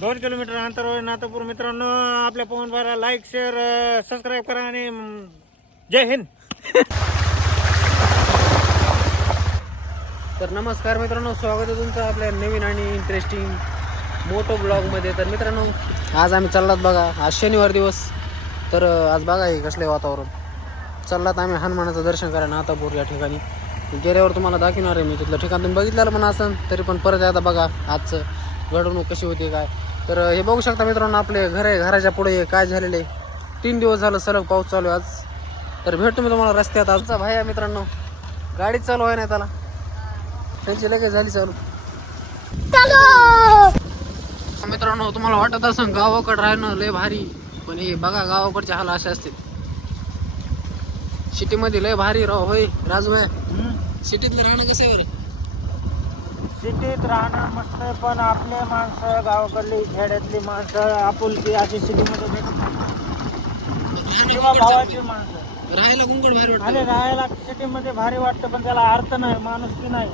दोन किलोमीटर अंतरावर नातापूर मित्रांनो. आपल्या पवन बारा लाईक शेअर सबस्क्राईब करा आणि जय हिंद. तर नमस्कार मित्रांनो स्वागत आहे तुमचं आपल्या नवीन आणि इंटरेस्टिंग मोटो ब्लॉगमध्ये तर मित्रांनो आज आम्ही चाललात बघा आज शनिवार दिवस. तर आज बघा हे कसले वातावरण. चाललात आम्ही हनुमानाचं दर्शन करा नातापूर या ठिकाणी. गेल्यावर तुम्हाला दाखवणार आहे मी तिथलं ठिकाण. तुम्ही बघितलेलं पण असं तरी पण परत आता बघा आजचं घडवणूक कशी होती काय? तर हे बघू शकता मित्रांनो आपले घर आहे घराच्या पुढे काय झालेलं आहे. तीन दिवस झालं सलग पाऊस चालू आहे आज. तर भेटतो मी तुम्हाला रस्त्यात. आजचा भाई आहे मित्रांनो. गाडीच चालू आहे नाही त्याला? त्यांची लगेच झाली चालू. मित्रांनो तुम्हाला वाटत असं गावाकडे राहणं लय भारी पण हे बघा गावाकडचे हाल असे असते सिटी मध्ये लय भारी राव होय राजभाई. सिटीतलं राहणं कसं आहे बरं? सिटीत राहणं मस्त आहे, पण आपले माणसं गावाकडली खेड्यातली माणसं आपुलकी अशी सिटीमध्ये भेटत किंवा भावाची. माणसं. राहायला सिटीमध्ये भारी वाटतं पण त्याला अर्थ नाही माणुसकी नाही.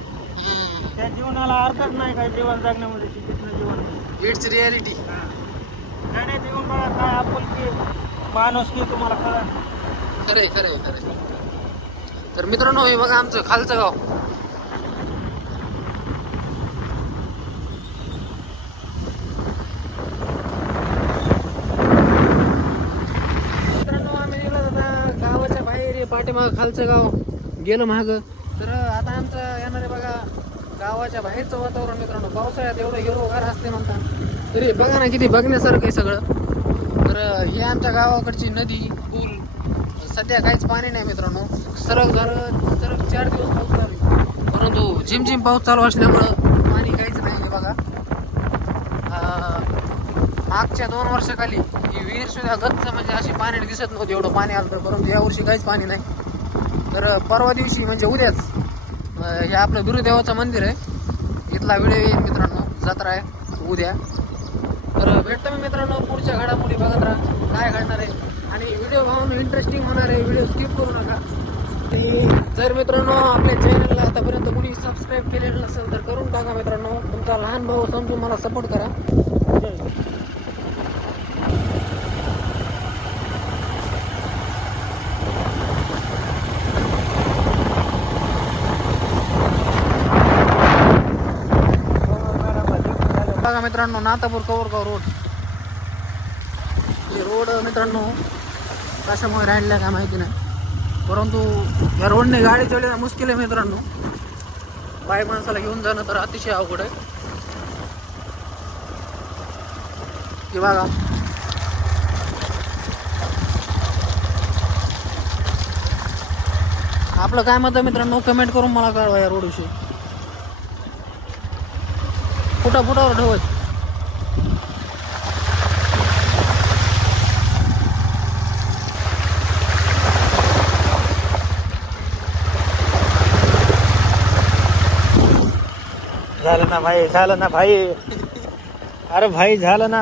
त्या जीवनाला अर्थच नाही काय जीवन जगण्यामध्ये सिटीतलं जीवन. इट्स रियालिटी खेड्यात येऊन बघा काय आपुलकी माणुसकी तुम्हाला कळत खरंय खरंय खरंय. तर मित्रांनो हे बघा आमचं खालचं गाव मित्रांनो आम्ही निघलो आता गावाच्या बाहेर आहे, पाठीमागं खालचं गाव गेलं माग. तर आता आमचं येणार आहे बघा गावाच्या बाहेरचं वातावरण मित्रांनो पावसाळ्यात एवढं हिरवगार असते म्हणतात. तरी बघा ना किती बघण्यासारखं आहे सगळं. तर ही आमच्या गावाकडची नदी पूल सध्या काहीच पाणी नाही मित्रांनो. सरक झालं सरक चार दिवस पाऊस चालू. परंतु झिम झिम पाऊस चालू असल्यामुळं पाणी काहीच नाही बघा. अं, मागच्या दोन वर्षाखाली ही विहीर सुद्धा गच्च म्हणजे अशी पाणी दिसत नव्हती एवढं पाणी आलं तर परंतु यावर्षी काहीच पाणी नाही. तर परवा दिवशी म्हणजे उद्याच हे आपलं गुरुदेवाचं मंदिर आहे. इथला व्हिडिओ येईल मित्रांनो जत्रा आहे उद्या. तर भेटतो मी मित्रांनो पुढच्या घडामोडी बघत राहा. काय घडणार आहे? आणि व्हिडिओ पाहून इंटरेस्टिंग होणार आहे व्हिडिओ स्किप करू नका. आणि जर मित्रांनो आपल्या चॅनलला आतापर्यंत कुणी सबस्क्राईब केलेलं नसेल तर करून टाका मित्रांनो. तुमचा लहान भाऊ समजून मला सपोर्ट करा. बघा मित्रांनो नातापूर कवरगाव रोड. हे रोड मित्रांनो कशामुळे राहिलेला काय माहिती नाही. परंतु या रोडने गाडी चालवणं मुश्किल आहे मित्रांनो. बाय माणसाला घेऊन जाणं तर अतिशय अवघड आहे. की बघा. आपलं काय मत आहे मित्रांनो? कमेंट करून मला कळवा या रोडविषयी. फुटा फुटावर ठेवत झालं ना भाई झालं ना भाई. अरे भाई झालं ना.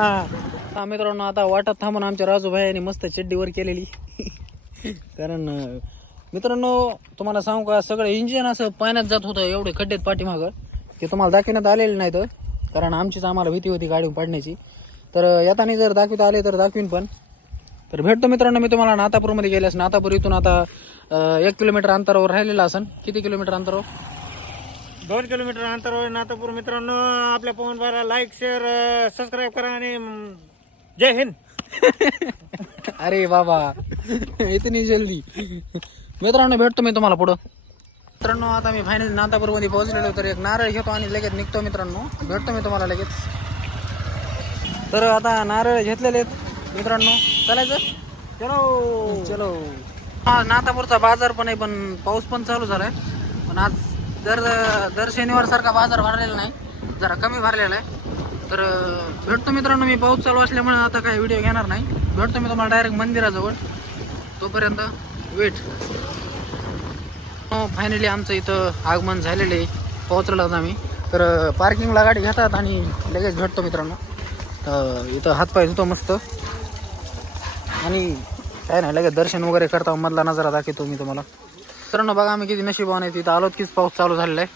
मित्रांनो आता वाटत थांबून आमच्या राजूभाई मस्त चड्डीवर केलेली. कारण मित्रांनो तुम्हाला सांगू का सगळं इंजिन असं पाण्यात जात होतं एवढे खड्डेत पाठीमागं. ते तुम्हाला दाखवण्यात आलेले नाहीत कारण आमचीच आम्हाला भीती होती गाडी पाडण्याची. तर येताना जर दाखवित आले तर दाखवीन पण. तर भेटतो मित्रांनो मी तुम्हाला नातापूरमध्ये गेल्यास. नातापूर इथून आता एक किलोमीटर अंतरावर राहिलेलं असन. किती किलोमीटर अंतरावर? दोन किलोमीटर अंतरावर नातापूर मित्रांनो. आपल्या पवन बारा लाईक शेअर सबस्क्राईब करा आणि जय हिंद. अरे बाबा इतनी जल्दी. मित्रांनो भेटतो मी तुम्हाला पुढं. मित्रांनो आता मी फायनल नातापूरमध्ये पोहोचलेलो तर एक नारळ घेतो आणि लगेच निघतो मित्रांनो. भेटतो मी तुम्हाला लगेच. तर आता नारळ घेतलेले आहेत मित्रांनो. चालायचं चलो. चलो. हा नातापूरचा बाजार पण आहे पण पाऊस पण चालू झालाय. पण आज दर दर शनिवार सारखा बाजार भरलेला नाही. जरा कमी भरलेला आहे. तर भेटतो मित्रांनो मी पाऊस चालू असल्यामुळे आता काही व्हिडिओ घेणार नाही. भेटतो मी तुम्हाला डायरेक्ट मंदिराजवळ. तोपर्यंत वेट फायनली आमचं इथं आगमन झालेलं आहे. पोहोचलो आहोत आम्ही. तर पार्किंगला गाडी घेतात आणि लगेच भेटतो मित्रांनो. तर इथं हातपाय धुतो मस्त. आणि काय नाही लगेच दर्शन वगैरे करता मधला नजारा दाखवतो मी तुम्हाला. मित्रांनो बघा आम्ही किती नशिबान आहे तिथं. आलोत कीच पाऊस चालू झालेला आहे.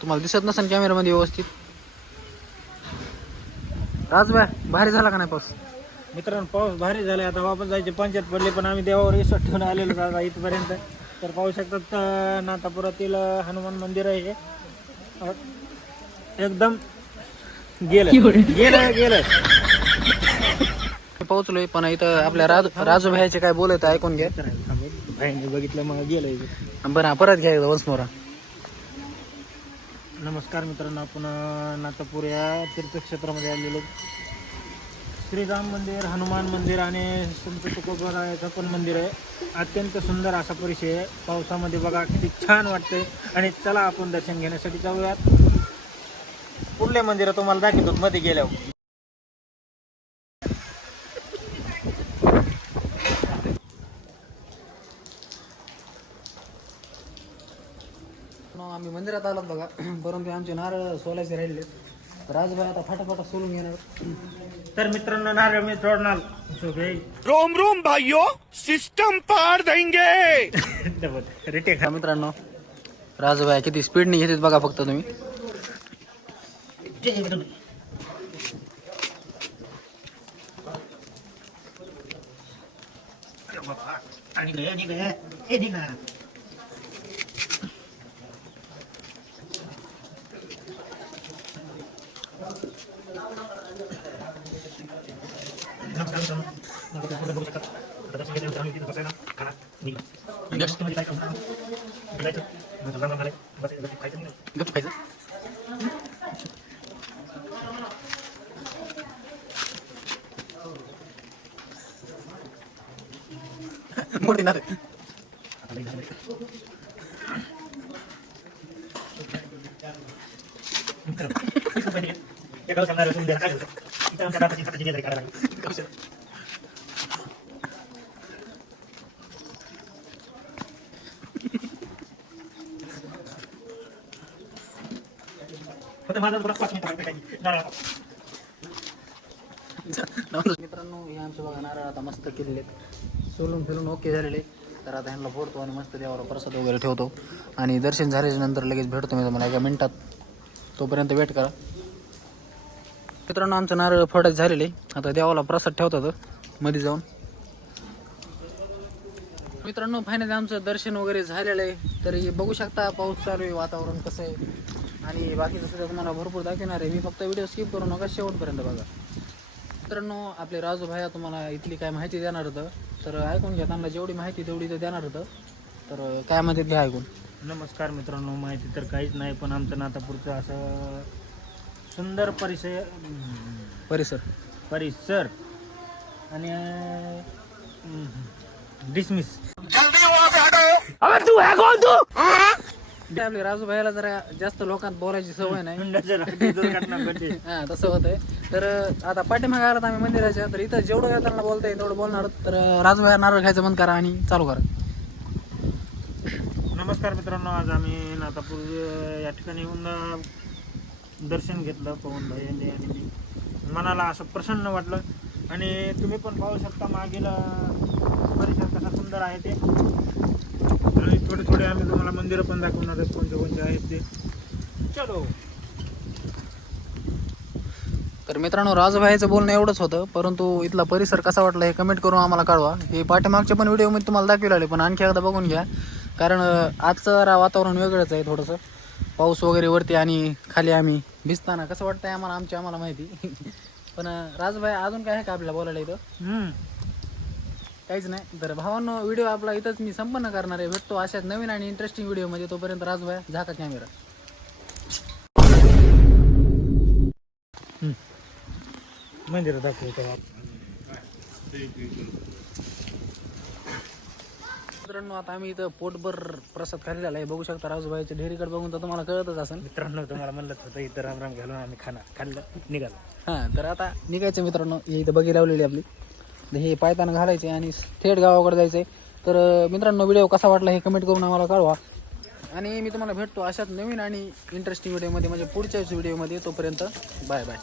तुम्हाला दिसत नसेल कॅमेऱ्यामध्ये व्यवस्थित. राजबाय भारी झाला का नाही पाऊस? मित्रांनो पाऊस भारी झाला आता वापस जायचे पंचायत पडले पण आम्ही देवावर विश्वास ठेवून आलेलो दादा इथपर्यंत. तर पाहू शकतात अं, हनुमान मंदिर आहे हे. एकदम गेलं. गेलं गेलं. पोहोचलोय पण इथं आपल्या राजू राजू भाईचे काय बोलत ऐकून घ्या. भाईने बघितलं मग गेलं इथे. बरं परत घ्या एकदा वन्स मोरा नमस्कार मित्रांनो आपण नातापूर या तीर्थक्षेत्रामध्ये आलेलो. श्रीराम मंदिर हनुमान मंदिर आणि संत तुकोबरायचं पण मंदिर आहे. अत्यंत सुंदर असा परिसर आहे. पावसामध्ये बघा किती छान वाटते आणि चला आपण दर्शन घेण्यासाठी जाऊयात. पुढले मंदिर तुम्हाला दाखवतो मध्ये गेल्यावर. आम्ही मंदिरात आलो बघा. परंतु आमचे नारळ सोलायचे राहिले राजूभाई आता फाटाफाटा सोलून घेणार तर मित्रांनो नारळ मी सोडणार शुभे रोम रोम भाइयों सिस्टम पार देंगे. रिटेक हा मित्रांनो राजूभाई किती स्पीडने घेतात बघा फक्त तुम्ही. गप्प खायचं मोठी नारळ मित्रांनो हे आमचे बघा नारळ आता मस्त केलेले आहेत. सोलून फिरून ओके झालेले तर आता ह्यांना फोडतो आणि मस्त देवाला प्रसाद वगैरे ठेवतो. आणि दर्शन झाल्याच्यानंतर लगेच भेटतो मी तुम्हाला एका मिनिटात. तोपर्यंत वेट करा. मित्रांनो आमचं नारळ फोडायचं झालेले आता देवाला प्रसाद ठेवतात. मध्ये जाऊन. मित्रांनो फायनली आमचं दर्शन वगैरे झालेलं आहे. तर बघू शकता पाऊस चालू आहे वातावरण कसं आहे. आणि बाकीचं सुद्धा तुम्हाला भरपूर दाखवणार आहे. मी फक्त व्हिडिओ स्किप करू नका शेवटपर्यंत बघा. मित्रांनो आपले राजू भाया तुम्हाला इथली काय माहिती देणार होतं. तर ऐकून घ्या त्यांना जेवढी माहिती तेवढी ते देणार होतं. तर काय म्हणतात घ्या ऐकून. नमस्कार मित्रांनो माहिती तर काहीच नाही पण आमचं नातापूरचं असं सुंदर परिसर परिसर. परिसर आणि डिसमिस आपले राजू भाईला जरा जास्त लोकांत बोलायची सवय नाही. हा तसं होतंय. तर आता पाठीमागे आलात आम्ही मंदिराच्या तर इथं जेवढं वेळ त्यांना बोलता येईल तेवढं बोलणार. तर राजू भाई नारळ खायचं बंद करा आणि चालू करा. नमस्कार मित्रांनो आज आम्ही नातापूर या ठिकाणी येऊन दर्शन घेतलं पवनभाई यांनी आणि मी. मनाला असं प्रसन्न वाटलं. आणि तुम्ही पण पाहू शकता मागील परिसर कसा सुंदर आहे ते. थोडे थोडे आम्ही तुम्हाला मंदिरं पण दाखवणार आहेत कोणते कोणते आहेत ते. चलो. तर मित्रांनो राजूभाईचं बोलणं एवढंच होतं परंतु इथला परिसर कसा वाटला हे कमेंट करून आम्हाला कळवा. हे पाठीमागच्या पण व्हिडिओ मी तुम्हाला दाखवले आले पण आणखी एकदा बघून घ्या. कारण आजचं जरा वातावरण वेगळंच आहे थोडंसं. पाऊस वगैरे वरती आणि खाली आम्ही भिजताना. कसं वाटतंय आम्हाला आमची आम्हाला माहिती? पण राजूभाई अजून काय आहे का आपल्याला बोलायला इथं. काहीच नाही. तर भावांनो व्हिडिओ आपला इथंच मी संपन्न करणार आहे. भेटतो अशाच नवीन आणि इंटरेस्टिंग व्हिडिओमध्ये तोपर्यंत राजूभाई झाका कॅमेरा मंदिर दाखवतो मित्रांनो आता आम्ही इथं पोटभर प्रसाद खाल्लेला आहे. बघू शकता राजूभाईच्या ढेरीकडे बघून तर तुम्हाला कळतच असेल. मित्रांनो तुम्हाला म्हणलं होतं इथं राम राम घालून आम्ही खाणार खाल्लं निघालं. हां तर आता निघायचं मित्रांनो. हे इथं बगी लावलेली आपली. हे पायताना घालायचे आणि थेट गावाकडे जायचे तर मित्रांनो व्हिडिओ कसा वाटला हे कमेंट करून आम्हाला कळवा. आणि मी तुम्हाला भेटतो अशाच नवीन आणि इंटरेस्टिंग व्हिडिओमध्ये म्हणजे पुढच्याच व्हिडिओमध्ये तोपर्यंत बाय बाय